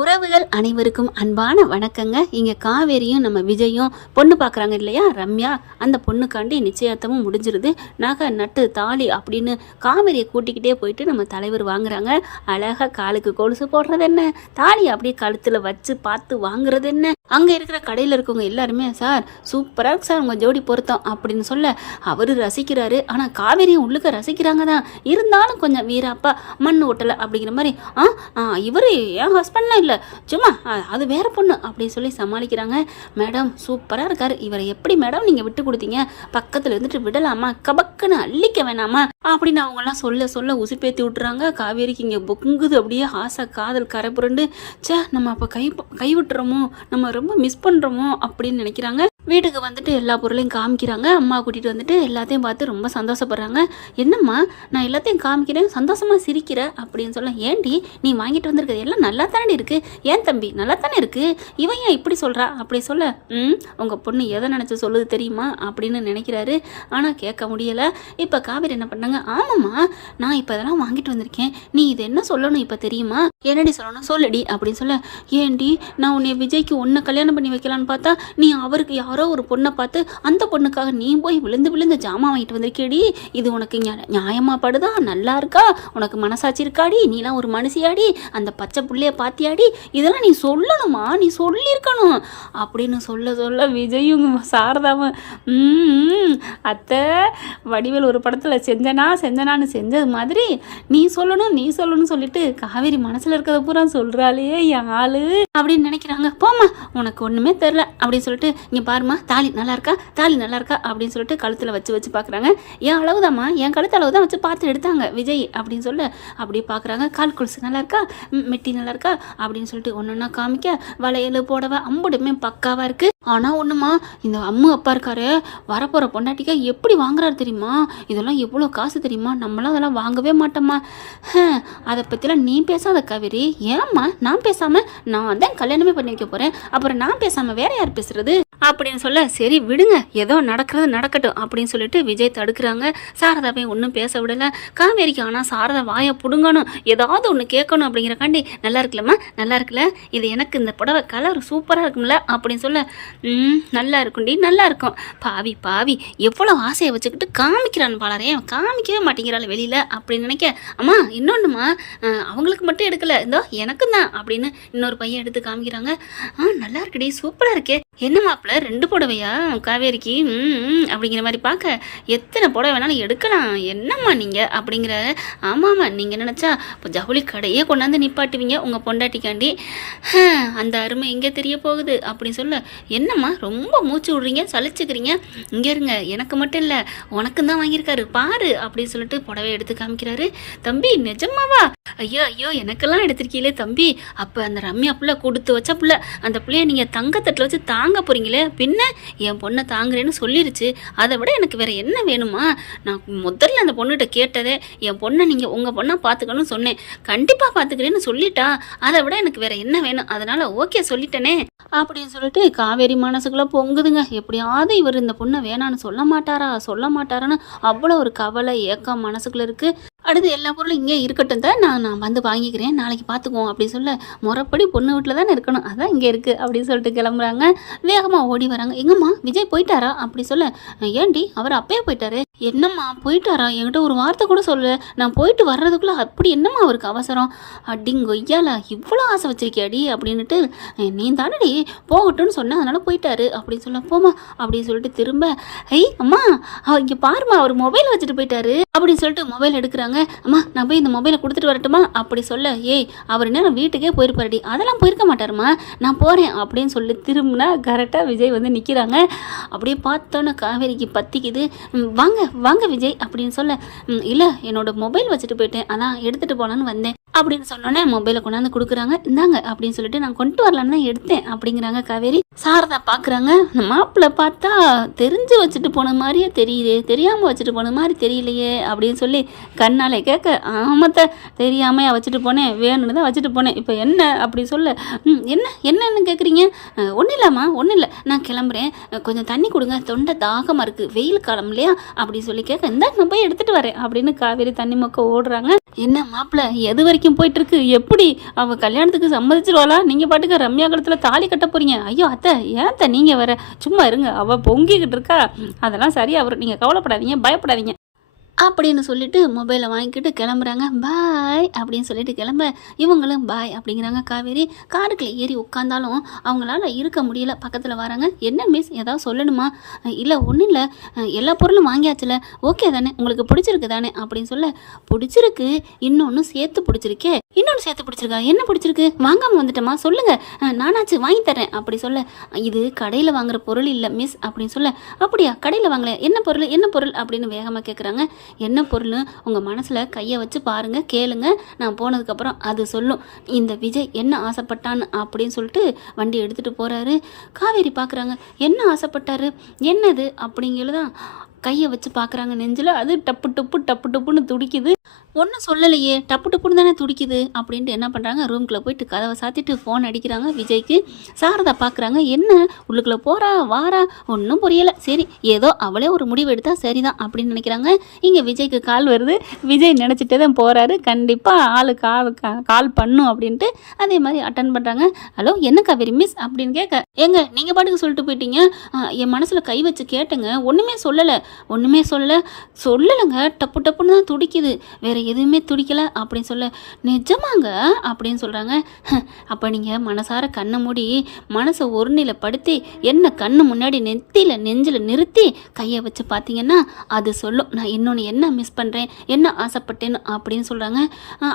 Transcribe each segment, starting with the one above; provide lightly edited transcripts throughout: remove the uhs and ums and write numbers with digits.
உறவுகள் அனைவருக்கும் அன்பான வணக்கங்க. இங்கே காவேரியும் நம்ம விஜயும் பொண்ணு பார்க்குறாங்க இல்லையா, ரம்யா. அந்த பொண்ணுக்காண்டி நிச்சயத்தமும் முடிஞ்சிருது. நகை நட்டு தாலி அப்படின்னு காவேரியை கூட்டிக்கிட்டே போயிட்டு நம்ம தலைவர் வாங்குறாங்க. அழகாக காலுக்கு கொலுசு போடுறது என்ன, தாலி அப்படியே கழுத்தில் வச்சு பார்த்து வாங்குறது என்ன. அங்கே இருக்கிற கடையில் இருக்கவங்க எல்லாருமே, சார் சூப்பராக இருக்கு சார் உங்கள் ஜோடி பொருத்தம் அப்படின்னு சொல்ல அவர் ரசிக்கிறாரு. ஆனால் காவேரியும் உள்ளுக்க ரசிக்கிறாங்க தான், இருந்தாலும் கொஞ்சம் வீராப்பா மண் ஓட்டலை அப்படிங்கிற மாதிரி. இவர் என் ஹஸ்பண்ட்லாம் இல்லை, சும்மா அது வேற பொண்ணு அப்படின்னு சொல்லி சமாளிக்கிறாங்க. மேடம் சூப்பராக இருக்காரு, இவரை எப்படி மேடம் நீங்கள் விட்டு கொடுத்தீங்க, பக்கத்தில் இருந்துட்டு விடலாமா, கபக்குன்னு அள்ளிக்க வேணாமா அப்படின்னு அவங்கெல்லாம் சொல்ல சொல்ல உசுப்பேற்றி விட்டுறாங்க. காவேரிக்கு இங்கே பொங்குது அப்படியே ஆசை காதல் கரை புரண்டு. நம்ம அப்போ கைவிட்டுறோமோ, நம்ம ரொம்ப மிஸ் பண்ணுறோமோ அப்படின்னு நினைக்கிறாங்க. வீட்டுக்கு வந்துட்டு எல்லா பொருளையும் காமிக்கிறாங்க. அம்மா கூட்டிகிட்டு வந்துட்டு எல்லாத்தையும் பார்த்து ரொம்ப சந்தோஷப்படுறாங்க. என்னம்மா நான் எல்லாத்தையும் காமிக்கிறேன், சந்தோஷமாக சிரிக்கிற அப்படின்னு சொல்ல. ஏண்டி நீ வாங்கிட்டு வந்திருக்கிறது எல்லாம் நல்லா தானே இருக்குது, ஏன் தம்பி நல்லா தானே இருக்குது, இவன் ஏன் இப்படி சொல்கிறா அப்படி சொல்ல. உங்கள் பொண்ணு எதை நினச்சி சொல்லுது தெரியுமா அப்படின்னு நினைக்கிறாரு. ஆனால் கேட்க முடியலை. இப்போ காவேரி என்ன பண்ணாங்க, ஆமாம்மா நான் இப்போ இதெல்லாம் வாங்கிட்டு வந்திருக்கேன், நீ இது என்ன சொல்லணும் இப்போ தெரியுமா, என்னடி சொல்லணும் சொல்லுடி அப்படின்னு சொல்ல. ஏண்டி நான் உன்னை விஜய்க்கு ஒன்றை கல்யாணம் பண்ணி வைக்கலான்னு பார்த்தா நீ அவருக்கு யாரோ ஒரு பொண்ணை பார்த்து அந்த பொண்ணுக்காக நீ போய் விழுந்து விழுந்து ஜாமான் வாங்கிட்டு வந்திருக்கேடி, இது உனக்கு நியாயமா படுதா, நல்லா இருக்கா, உனக்கு மனசாட்சி இருக்காடி, நீலாம் ஒரு மனுஷியாடி, அந்த பச்சை புள்ளைய பாத்தியாடி, இதெல்லாம் நீ சொல்லணுமா, நீ சொல்லியிருக்கணும் அப்படின்னு சொல்ல சொல்ல விஜயும் சாரதாவும் அத்தை வடிவேல் ஒரு படத்தில் செஞ்சனான்னு செஞ்சது மாதிரி நீ சொல்லணும்னு சொல்லிட்டு காவேரி மனசில் இருக்கிறத பூரா சொல்கிறாளே என் ஆளு அப்படின்னு நினைக்கிறாங்க. போம்மா உனக்கு ஒன்றுமே தெரில அப்படின்னு சொல்லிட்டு, இங்கே பாருமா தாலி நல்லா இருக்கா அப்படின்னு சொல்லிட்டு கழுத்தில் வச்சு பார்க்குறாங்க. என் அளவுதாம்மா, என் கழுத்து அளவு தான் வச்சு பார்த்து எடுத்தாங்க விஜய் அப்படின்னு சொல்ல. அப்படியே பார்க்குறாங்க. கால் கொலுசு நல்லா இருக்கா, மெட்டி நல்லா இருக்கா அப்படின்னு சொல்லிட்டு ஒன்று காமிக்க. வளையல் போடவா அம்புடுமே பக்காவாக இருக்குது. ஆனால் ஒன்றுமா, இந்த அம்மு அப்பா இருக்காரு, வரப்போகிற பொண்டாட்டிக்கா எப்படி வாங்குறாரு தெரியுமா, இதெல்லாம் எவ்வளோ காசு தெரியுமா, நம்மளாம் அதெல்லாம் வாங்கவே மாட்டோம்மா. அதை பற்றிலாம் நீ பேசாத காவேரி. ஏம்மா நான் பேசாமல், நான் தான் கல்யாணமே பண்ணி வைக்க போகிறேன், அப்புறம் நான் பேசாமல் வேற யார் பேசுறது அப்படின்னு சொல்ல. சரி விடுங்க, ஏதோ நடக்கிறது நடக்கட்டும் அப்படின்னு சொல்லிட்டு விஜய் தடுக்கிறாங்க. சாரதாவை ஒன்றும் பேச விடலை. காவேரிக்கு ஆனால் சாரதா வாயை பிடுங்கணும், ஏதாவது ஒன்று கேட்கணும் அப்படிங்கிறக்காண்டி, நல்லா இருக்குல்ல, இது எனக்கு இந்த புடவை கலர் சூப்பராக இருக்கும்ல அப்படின்னு சொல்ல. நல்லா இருக்கும்டி, நல்லா இருக்கும். பாவி எவ்வளோ ஆசையை வச்சுக்கிட்டு காமிக்கிறான் பாலரே, காமிக்கவே மாட்டேங்கிறாள் வெளியில் அப்படின்னு நினைக்க. அம்மா இன்னொன்றுமா, அவங்களுக்கு மட்டும் எடுக்கலை, இதோ எனக்கும் தான் அப்படின்னு இன்னொரு பையன் எடுத்து காமிக்கிறாங்க. நல்லா இருக்குடி, சூப்பராக இருக்கே, என்ன மாப்பிள்ள 2 புடவையா காவேரிக்கு அப்படிங்கிற மாதிரி பார்க்க. எத்தனை புடவை வேணாலும் எடுக்கலாம், என்னம்மா நீங்கள் அப்படிங்கிற. ஆமாம் நீங்கள் நினச்சா இப்போ ஜவுளி கடையே கொண்டாந்து நிப்பாட்டுவீங்க உங்கள் பொண்டாட்டிக்காண்டி, அந்த அருமை எங்கே தெரிய போகுது அப்படின்னு சொல்ல. என்னம்மா ரொம்ப மூச்சு விடுறீங்க, சலிச்சுக்கிறீங்க, இங்கே இருங்க, எனக்கு மட்டும் இல்லை உனக்கும் தான் வாங்கியிருக்காரு பாரு அப்படின்னு சொல்லிட்டு புடவை எடுத்து காமிக்கிறாரு. தம்பி நிஜமாவா, ஐயோ எனக்கெல்லாம் எடுத்திருக்கீங்களே தம்பி, அப்போ அந்த ரம்யா பிள்ளை கொடுத்து வச்ச பிள்ளை, அந்த பிள்ளைய நீங்கள் தங்கத்தட்டில் வச்சு தாங்க போகிறீங்களே, பின்ன என் பொண்ணை தாங்குறேன்னு சொல்லிருச்சு, அதை விட எனக்கு வேற என்ன வேணுமா, நான் முதல்ல அந்த பொண்ணுகிட்ட கேட்டதே என் பொண்ணை நீங்கள் உங்கள் பொண்ணை பார்த்துக்கணும்னு சொன்னேன், கண்டிப்பாக பார்த்துக்கிறேன்னு சொல்லிட்டா, அதை விட எனக்கு வேற என்ன வேணும், அதனால் ஓகே சொல்லிட்டேனே அப்படின்னு சொல்லிட்டு காவேரி மனசுக்குள்ளே பொங்குதுங்க. எப்படியாவது இவர் இந்த பொண்ணை வேணான்னு சொல்ல மாட்டாரான்னு அவ்வளோ ஒரு கவலை ஏக்கம் மனசுக்குள்ளே இருக்குது. அடுத்து எல்லா பொருளும் இங்கே இருக்கட்டும் தான், நான் வந்து வாங்கிக்கிறேன், நாளைக்கு பார்த்துக்குவோம் அப்படின்னு சொல்ல. முறைப்படி பொண்ணு வீட்டில் தானே இருக்கணும், அதான் இங்கே இருக்குது அப்படின்னு சொல்லிட்டு கிளம்புறாங்க. வேகமாக ஓடி வராங்க. எங்கம்மா விஜய் போயிட்டாரா அப்படி சொல்ல. ஏண்டி அவர் அப்பயே போயிட்டாரு, என்னம்மா போயிட்டாரா, என்கிட்ட ஒரு வார்த்தை கூட சொல்ல, நான் போயிட்டு வர்றதுக்குள்ளே அப்படி என்னம்மா அவருக்கு அவசரம், அப்படிங்கொய்யால இவ்வளோ ஆசை வச்சிருக்கியாடி அப்படின்னுட்டு. நீ தானடி போகட்டும்னு சொன்னேன், அதனால போயிட்டாரு அப்படின்னு சொல்ல. போமா அப்படின்னு சொல்லிட்டு திரும்ப, அம்மா இங்கே பாருமா அவர் மொபைல் வச்சுட்டு போயிட்டாரு அப்படின்னு சொல்லிட்டு மொபைல் எடுக்கிறாங்க. அம்மா நான் போய் இந்த மொபைலை கொடுத்துட்டு வரட்டுமா அப்படி சொல்ல. அவர் நேரம் வீட்டுக்கே போயிருப்பாருடி, அதெல்லாம் போயிருக்க மாட்டாருமா, நான் போகிறேன் அப்படின்னு சொல்லி திரும்பினா கரெக்டாக விஜய் வந்து நிற்கிறாங்க. அப்படியே பார்த்தோன்னே காவேரிக்கு பத்திக்குது. வாங்க விஜய் அப்படின்னு சொல்ல. இல்லை என்னோட மொபைல் வச்சுட்டு போயிட்டேன், அதான் எடுத்துகிட்டு போகலான்னு வந்தேன் அப்படின்னு சொன்னோன்னே மொபைலை கொண்டாந்து கொடுக்குறாங்க. இந்தாங்க அப்படின்னு சொல்லிட்டு நான் கொண்டு வரலான்னு தான் எடுத்தேன் அப்படிங்கிறாங்க காவேரி. சாரதா பார்க்குறாங்க. மாப்பிள்ளை பார்த்தா தெரிஞ்சு வச்சுட்டு போன மாதிரியே தெரியுது, தெரியாமல் வச்சுட்டு போன மாதிரி தெரியலையே அப்படின்னு சொல்லி கண்ணாலே கேட்க. ஆமத்த தெரியாமல் வச்சுட்டு போனேன், வேணும்னு தான் வச்சுட்டு போனேன், இப்போ என்ன அப்படி சொல்ல. என்னன்னு கேட்குறீங்க, ஒன்றும் இல்லை நான் கிளம்புறேன், கொஞ்சம் தண்ணி கொடுங்க, தொண்டை தாகமாக இருக்குது, வெயில் காலம் இல்லையா அப்படி சொல்லி கேட்க. இந்த நான் போய் எடுத்துகிட்டு வரேன் அப்படின்னு காவேரி தண்ணி மொக்க ஓடுறாங்க. என்ன மாப்பிள்ள எது வரைக்கும் போயிட்டு இருக்கு? எப்படி அவ கல்யாணத்துக்கு சம்மதிச்சிருவாளா? நீங்க பாட்டுக்கு ரம்யா கழுத்துல தாலி கட்ட போறீங்க? ஐயோ அத்தை, ஏன் அத்தை நீங்க வேற சும்மா இருங்க, அவ பொங்கிக்கிட்டு இருக்கா, அதெல்லாம் சரியா வரும், நீங்க கவலைப்படாதீங்க, பயப்படாதீங்க அப்படின்னு சொல்லிட்டு மொபைலை வாங்கிக்கிட்டு கிளம்புறாங்க. பாய் அப்படின்னு சொல்லிட்டு கிளம்ப இவங்களும் பாய் அப்படிங்கிறாங்க. காவேரி காருக்குள்ளே ஏறி உட்காந்தாலும் அவங்களால இருக்க முடியல. பக்கத்தில் வராங்க. என்ன மிஸ், ஏதாவது சொல்லணுமா? இல்லை ஒன்றும் இல்லை, எல்லா பொருளும் வாங்கியாச்சுல, ஓகே தானே, உங்களுக்கு பிடிச்சிருக்கு தானே அப்படின்னு சொல்ல, பிடிச்சிருக்கு, இன்னொன்று சேர்த்து பிடிச்சிருக்கே. இன்னொன்று சேர்த்து பிடிச்சிருக்கா? என்ன பிடிச்சிருக்கு? வாங்காமல் வந்துட்டோமா, சொல்லுங்கள், நானாச்சு வாங்கி தரேன் அப்படி சொல்ல, இது கடையில் வாங்குற பொருள் இல்லை மிஸ் அப்படின்னு சொல்ல, அப்படியா கடையில் வாங்கல, என்ன பொருள் என்ன பொருள் அப்படின்னு வேகமாக கேட்குறாங்க. என்ன பொருள் உங்கள் மனசில் கையை வச்சு பாருங்கள், கேளுங்க, நான் போனதுக்கப்புறம் அது சொல்லும் இந்த விஜய் என்ன ஆசைப்பட்டான்னு அப்படின்னு சொல்லிட்டு வண்டி எடுத்துகிட்டு போகிறாரு. காவேரி பார்க்குறாங்க. என்ன ஆசைப்பட்டாரு, என்னது அப்படிங்கிறதான் கையை வச்சு பார்க்குறாங்க. நெஞ்சில் அது டப்பு டப்பு டப்பு டப்புன்னு துடிக்குது. ஒன்றும் சொல்லலையே, டப்பு டப்புன்னு தானே துடிக்குது அப்படின்ட்டு என்ன பண்ணுறாங்க, ரூம்குள்ளே போயிட்டு கதவை சாத்திட்டு ஃபோன் அடிக்கிறாங்க விஜய்க்கு. சாரதா பார்க்குறாங்க. என்ன உள்ளுக்குள்ளே போகிறா வாரா ஒன்றும் புரியலை, சரி ஏதோ அவளே ஒரு முடிவு எடுத்தால் சரிதான் அப்படின்னு நினைக்கிறாங்க. இங்கே விஜய்க்கு கால் வருது. விஜய் நினச்சிட்டே தான் போகிறாரு, கண்டிப்பாக ஆளு கால் பண்ணும் அப்படின்ட்டு அதே மாதிரி அட்டன் பண்ணுறாங்க. ஹலோ என்ன காவேரி மிஸ் அப்படின்னு கேட்க, ஏங்க நீங்கள் பாட்டுக்கு சொல்லிட்டு போயிட்டீங்க, என் மனசில் கை வச்சு கேட்டேங்க, ஒன்றுமே சொல்லலைங்க, டப்பு டப்புன்னு தான் துடிக்குது, வேறு எதுவுமே துடிக்கலை அப்படின்னு சொல்ல, நிஜமாங்க அப்படின்னு சொல்கிறாங்க. அப்போ நீங்கள் மனசார கண்ணை மூடி மனசை ஒருநிலைப்படுத்தி என்ன கண்ணு முன்னாடி நெஞ்சில் நிறுத்தி கையை வச்சு பார்த்தீங்கன்னா அது சொல்லும் நான் இன்னொன்று என்ன மிஸ் பண்ணுறேன், என்ன ஆசைப்பட்டேன்னு அப்படின்னு சொல்கிறாங்க.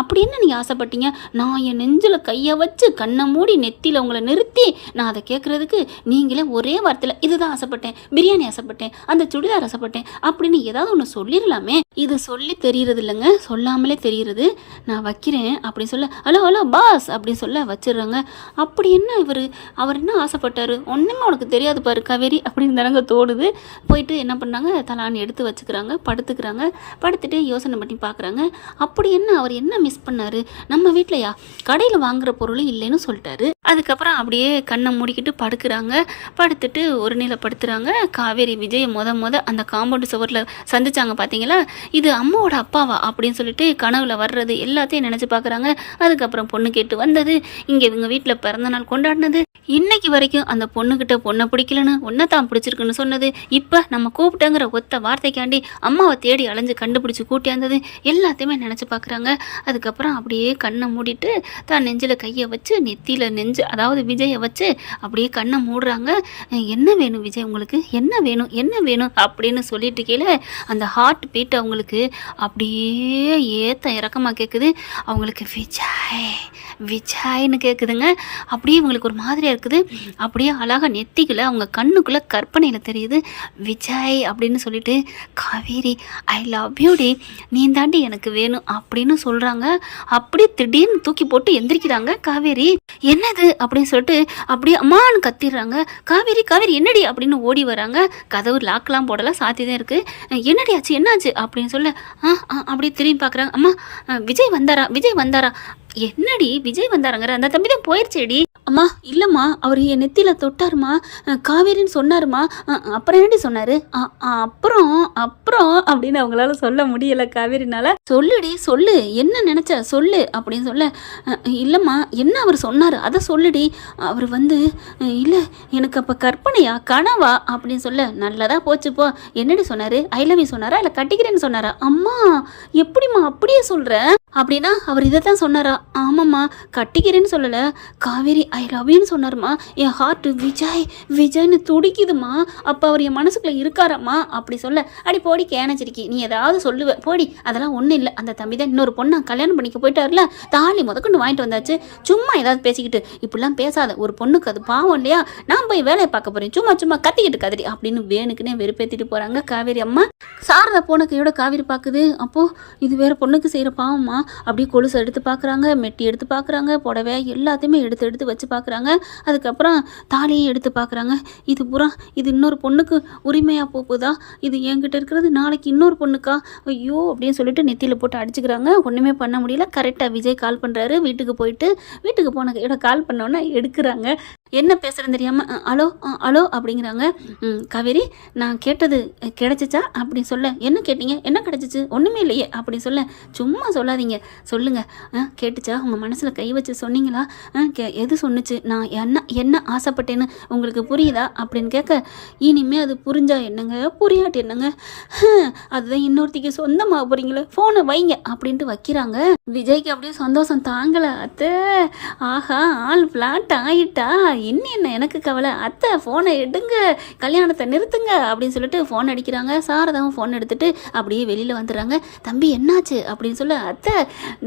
அப்படி என்ன நீங்கள் ஆசைப்பட்டீங்க? நான் என் நெஞ்சில் கையை வச்சு கண்ணை மூடி நெத்தியில் உங்களை நிறுத்தி நான் அதை கேட்குறதுக்கு நீங்களே ஒரே வார்த்தையில் இதுதான் ஆசைப்பட்டேன், பிரியாணி ஆசைப்பட்டேன், அந்த சுடிதார் ஆசைப்பட்டேன் அப்படின்னு ஏதாவது ஒன்று சொல்லிடலாமே. இது சொல்லி தெரிகிறது இல்லைங்க, சொல்லாமலே தெரிகிறது. நான் வைக்கிறேன் அப்படின்னு சொல்ல, ஹலோ ஹலோ பாஸ் அப்படின்னு சொல்ல வச்சிடுறாங்க. அப்படி என்ன அவர் என்ன ஆசைப்பட்டார், ஒன்றுமே உனக்கு தெரியாது பாரு காவேரி அப்படின்னு தானங்க தோடுது. போயிட்டு என்ன பண்ணாங்க, தலான்னு எடுத்து வச்சுக்கிறாங்க, படுத்துட்டு யோசனை பண்ணி பார்க்குறாங்க. அப்படி என்ன அவர் என்ன மிஸ் பண்ணார், நம்ம வீட்டிலையா கடையில் வாங்குற பொருளும் இல்லைன்னு சொல்லிட்டாரு. அதுக்கப்புறம் அப்படியே கண்ணை மூடிக்கிட்டு படுத்துட்டு ஒரு நிலை படுத்துறாங்க. காவேரி விஜய் முத அந்த காம்பவுண்டு சுவரில் சந்திச்சாங்க பார்த்தீங்களா, இது அம்மாவோட அப்பாவா அப்படின்னு சொல்லிட்டு கனவுல வர்றது எல்லாத்தையும் நினச்சி பார்க்குறாங்க. அதுக்கப்புறம் பொண்ணு கேட்டு வந்தது, இங்கே இவங்க வீட்டில் பிறந்த நாள் கொண்டாடினது, இன்னைக்கு வரைக்கும் அந்த பொண்ணுக்கிட்ட பொண்ணை பிடிக்கலன்னு ஒன்றை தான் பிடிச்சிருக்குன்னு சொன்னது, இப்போ நம்ம கூப்பிட்டங்கிற ஒத்த வார்த்தைக்காண்டி அம்மாவை தேடி அலைஞ்சு கண்டுபிடிச்சி கூட்டியாந்தது எல்லாத்தையுமே நினச்சி பார்க்குறாங்க. அதுக்கப்புறம் அப்படியே கண்ணை மூடிட்டு தான் நெஞ்சில் கையை வச்சு நெத்தியில் அதாவது விஜயை வச்சு அப்படியே கண்ணை மூடுறாங்க. என்ன வேணும் விஜய், உங்களுக்கு என்ன வேணும் அப்படின்னு சொல்லிட்டு கீழே அந்த ஹார்ட் பீட் அவங்களுக்கு அப்படியே ஏத்த இறக்கமாக கேட்குது. அவங்களுக்கு விஜய்னு கேட்குதுங்க. அப்படியே இவங்களுக்கு ஒரு மாதிரியாக இருக்குது. அப்படியே அழகாக நெத்திக்குள்ள அவங்க கண்ணுக்குள்ளே கற்பனையில் தெரியுது விஜய் அப்படின்னு சொல்லிட்டு, காவேரி ஐ லவ் யூ டி, நீ தாண்டி எனக்கு வேணும் அப்படின்னு சொல்கிறாங்க. அப்படியே திடீர்னு தூக்கி போட்டு எந்திரிக்கிறாங்க காவேரி. என்னது அப்படின்னு சொல்லிட்டு அப்படியே அம்மான்னு கத்திடுறாங்க. காவேரி என்னடி அப்படின்னு ஓடி வராங்க. கதவு லாக்கெலாம் போடலாம், சாத்தி தான் இருக்குது. என்னடி ஆச்சு என்னாச்சு அப்படின்னு சொல்ல, அப்படியே திரும்பி பார்க்குறாங்க. அம்மா விஜய் வந்தாரா? என்னடி விஜய் வந்தாருங்கிற, அந்த தம்பி தான் போயிடுச்சேடி. அம்மா இல்லைம்மா, அவர் என் நெத்தியில் தொட்டாருமா, காவேரின்னு சொன்னாருமா. அப்புறம் என்னடி சொன்னார்? அப்புறம் அப்படின்னு அவங்களால சொல்ல முடியலை காவேரினால. சொல்லுடி சொல்லு, என்ன நினச்ச சொல்லு அப்படின்னு சொல்ல, இல்லைம்மா என்ன அவர் சொன்னார் அதை சொல்லுடி. அவர் இல்லை எனக்கு அப்போ கற்பனையா கனவா அப்படின்னு சொல்ல, நல்லதாக போச்சுப்போ. என்னடி சொன்னார்? ஐ லவ் யூ சொன்னாரா இல்லை கட்டிக்கிறேன்னு சொன்னாரா? அம்மா எப்படிம்மா அப்படியே சொல்கிற அப்படின்னா அவர் இதை தான் சொன்னாரா? ஆமாம்மா, கட்டிக்கிறேன்னு சொல்லலை காவேரி, ஐ லவ் யூன்னு சொன்னார்மா. என் ஹார்ட் விஜய்னு துடிக்குதுமா. அப்போ அவர் என் மனசுக்குள்ளே இருக்காரம்மா அப்படி சொல்ல, அடி போடி கேனச்சிருக்கி, நீ ஏதாவது சொல்லுவ போடி, அதெல்லாம் ஒன்றும் இல்லை, அந்த தம்பி தான் இன்னொரு பொண்ணை கல்யாணம் பண்ணிக்க போயிட்டார்ல, தாலி முதற்கொண்டு வாங்கிட்டு வந்தாச்சு, சும்மா ஏதாவது பேசிக்கிட்டு இப்படிலாம் பேசாத, ஒரு பொண்ணுக்கு அது பாவம் இல்லையா, நான் போய் வேலையை பார்க்க போகிறேன், சும்மா கத்திக்கிட்டு கதறி அப்படின்னு வேணுக்குன்னே வெறுப்பேற்றிட்டு போகிறாங்க காவேரி அம்மா. சாரதா போன கையோட காவேரி பார்க்குது. அப்போது இது வேறு பொண்ணுக்கு செய்கிற பாவம்மா. அப்படியே கொலுசு எடுத்து பார்க்குறாங்க, மெட்டி எடுத்து பார்க்குறாங்க, புடவை எல்லாத்தையுமே எடுத்து வச்சு பார்க்குறாங்க. அதுக்கப்புறம் தாலியும் எடுத்து பார்க்குறாங்க. இது இன்னொரு பொண்ணுக்கு உரிமையாக போகுதா, இது என்கிட்ட இருக்கிறது நாளைக்கு இன்னொரு பொண்ணுக்கா, ஐயோ அப்படின்னு சொல்லிட்டு நெத்தியில் போட்டு அடிச்சுக்கிறாங்க. ஒன்றுமே பண்ண முடியல. கரெக்டாக விஜய் கால் பண்ணுறாரு. வீட்டுக்கு போன கையோட கால் பண்ணோன்னே எடுக்கிறாங்க. என்ன பேசுகிறேன்னு தெரியாமல் ஹலோ ஹலோ அப்படிங்கிறாங்க. காவேரி நான் கேட்டது கிடைச்சிச்சா அப்படின்னு சொல்ல, என்ன கேட்டீங்க, என்ன கிடைச்சிச்சு, ஒன்றுமே இல்லையே அப்படி சொல்ல, சும்மா சொல்லாதீங்க சொல்லுங்கள், கேட்டுச்சா, உங்கள் மனசில் கை வச்சு சொன்னீங்களா, எது சொன்னுச்சு, நான் என்ன என்ன ஆசைப்பட்டேன்னு உங்களுக்கு புரியுதா அப்படின்னு கேட்க, இனிமே அது புரிஞ்சா என்னங்க புரியாட்டி என்னங்க, அதுதான் இன்னொருத்திக்கு சொந்தமாக போகிறீங்களே, ஃபோனை வைங்க அப்படின்ட்டு வைக்கிறாங்க. விஜய்க்கு அப்படியே சந்தோஷம் தாங்கலை. அத்தை ஆஹா ஆள் ஃப்ளாட் ஆகிட்டா, இன்னும் என்ன எனக்கு கவலை, அத்தை ஃபோனை எடுங்க, கல்யாணத்தை நிறுத்துங்க அப்படின்னு சொல்லிட்டு ஃபோன் அடிக்கிறாங்க. சாரதாவும் ஃபோன் எடுத்துகிட்டு அப்படியே வெளியில் வந்துடுறாங்க. தம்பி என்னாச்சு அப்படின்னு சொல்ல, அத்தை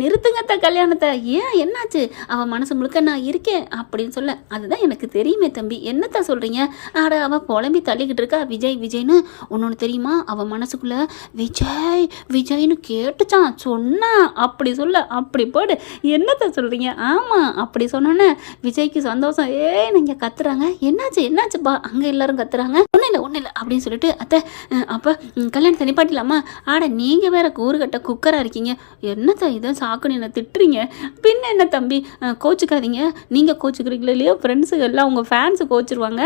நிறுத்துங்க அத்தை கல்யாணத்தை, ஏன் என்னாச்சு, அவள் மனசு முழுக்க நான் இருக்கேன் அப்படின்னு சொல்ல, அதுதான் எனக்கு தெரியுமே தம்பி, என்னத்த சொல்கிறீங்க, ஆட அவள் புலம்பி தள்ளிக்கிட்டு இருக்கா விஜய் விஜய்னு. ஒன்று தெரியுமா, அவள் மனசுக்குள்ளே விஜய் விஜய்னு கேட்டுச்சான், சொன்னா அப்படி சொல்ல, அப்படி போடு, என்னத்த சொல்கிறீங்க, ஆமாம் அப்படி சொன்னோன்னே விஜய்க்கு சந்தோஷம். நீங்கள் கத்துறாங்க, என்னாச்சு என்னாச்சுப்பா, அங்கே எல்லாரும் கத்துறாங்க. ஒன்றும் இல்லை அப்படின்னு சொல்லிட்டு, அத்தை அப்போ கல்யாணத்தை நிப்பாட்டிலாமா, ஆட நீங்கள் வேற கூறுகட்ட குக்கராக இருக்கீங்க, என்னத்த இதை சாக்குன்னு என்ன திட்டுறீங்க, பின்ன என்ன தம்பி கோச்சுக்காதீங்க, நீங்கள் கோச்சுக்கிறீங்களோ இல்லையோ, ஃப்ரெண்ட்ஸுக்கு எல்லாம் உங்கள் ஃபேன்ஸு கோச்சிருவாங்க,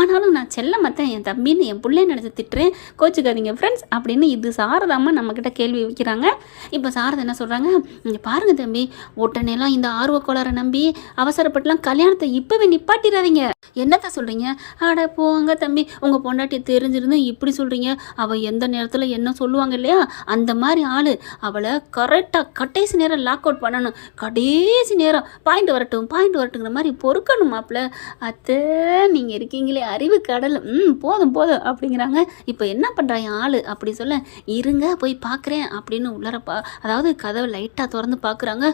ஆனாலும் நான் செல்ல மாட்டேன், என் தம்பின்னு என் பிள்ளைய நினச்சி திட்டுறேன், கோச்சுக்காதீங்க ஃப்ரெண்ட்ஸ் அப்படின்னு இது சாரதாமல் நம்மக்கிட்ட கேள்வி வைக்கிறாங்க. இப்போ சாரதா என்ன சொல்கிறாங்க, இங்கே பாருங்கள் தம்பி, உடனேலாம் இந்த ஆர்வ கோளாறை நம்பி அவசரப்பட்டுலாம் கல்யாணத்தை இப்போவே நிப்பாட்டிடாதீங்க, என்னத்த சொல்கிறீங்க, ஆட போங்க தம்பி, உங்கள் பொண்டாட்டி தெரிஞ்சிருந்து இப்படி சொல்கிறீங்க, அவள் எந்த நேரத்தில் என்ன சொல்லுவாங்க இல்லையா, அந்த மாதிரி ஆள், அவளை கரெக்டாக கடைசி நேரம் லாக் அவுட் பண்ணணும், கடைசி நேரம் பாயிண்ட் வரட்டுங்கிற மாதிரி பொறுக்கணும் மாப்பிள்ள, அத்தை நீங்கள் இருக்கீங்களே அறிவு கடல், போதும் போதும் அப்படிங்கிறாங்க. இப்போ என்ன பண்ணுறாங்க ஆள் அப்படி சொல்ல, இருங்க போய் பார்க்குறேன் அப்படின்னு உள்ளறப்பா, அதாவது கதவை லைட்டாக திறந்து பார்க்குறாங்க.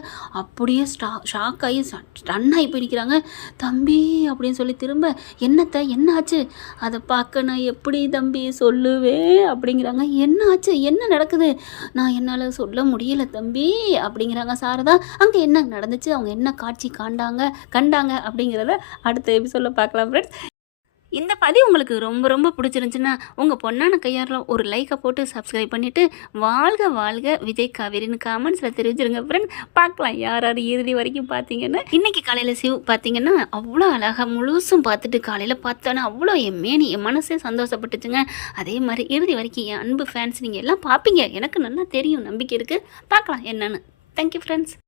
அப்படியே ஷாக் ஆகி ஸ்டன் ஆகி போயிருக்கிறாங்க. தம்பி அப்படின்னு சொல்லி திரும்ப, என்னத்தை என்ன ஆச்சு, அதை பார்க்க நான் எப்படி தம்பி சொல்லுவேன் அப்படிங்கிறாங்க. என்ன ஆச்சு, என்ன நடக்குது, நான் என்னால் சொல்ல முடியல தம்பி அப்படிங்கிறாங்க சாரதா. அங்கே என்ன நடந்துச்சு, அவங்க என்ன காட்சி கண்டாங்க அப்படிங்கிறத அடுத்த எபிசோடில் பார்க்கலாம் ஃப்ரெண்ட்ஸ். இந்த பதிவு உங்களுக்கு ரொம்ப ரொம்ப பிடிச்சிருந்துச்சுன்னா உங்கள் பொண்ணான கையாரில் ஒரு லைக்கை போட்டு சப்ஸ்கிரைப் பண்ணிவிட்டு வாழ்க வாழ்க விஜய் காவேரின்னு காமெண்ட்ஸில் தெரிஞ்சிருங்க ஃப்ரெண்ட். பார்க்கலாம் யார் யார் இறுதி வரைக்கும் பார்த்தீங்கன்னா. இன்றைக்கி காலையில் சிவ் பார்த்தீங்கன்னா அவ்வளோ அழகாக முழுசும் பார்த்துட்டு காலையில் பார்த்தோன்னா அவ்வளோ என் மனசே சந்தோஷப்பட்டுச்சுங்க. அதே மாதிரி இறுதி வரைக்கும் என் அன்பு ஃபேன்ஸ் நீங்கள் எல்லாம் பார்ப்பீங்க, எனக்கு நல்லா தெரியும், நம்பிக்கை இருக்குது. பார்க்கலாம் என்னன்னு. Thank you friends.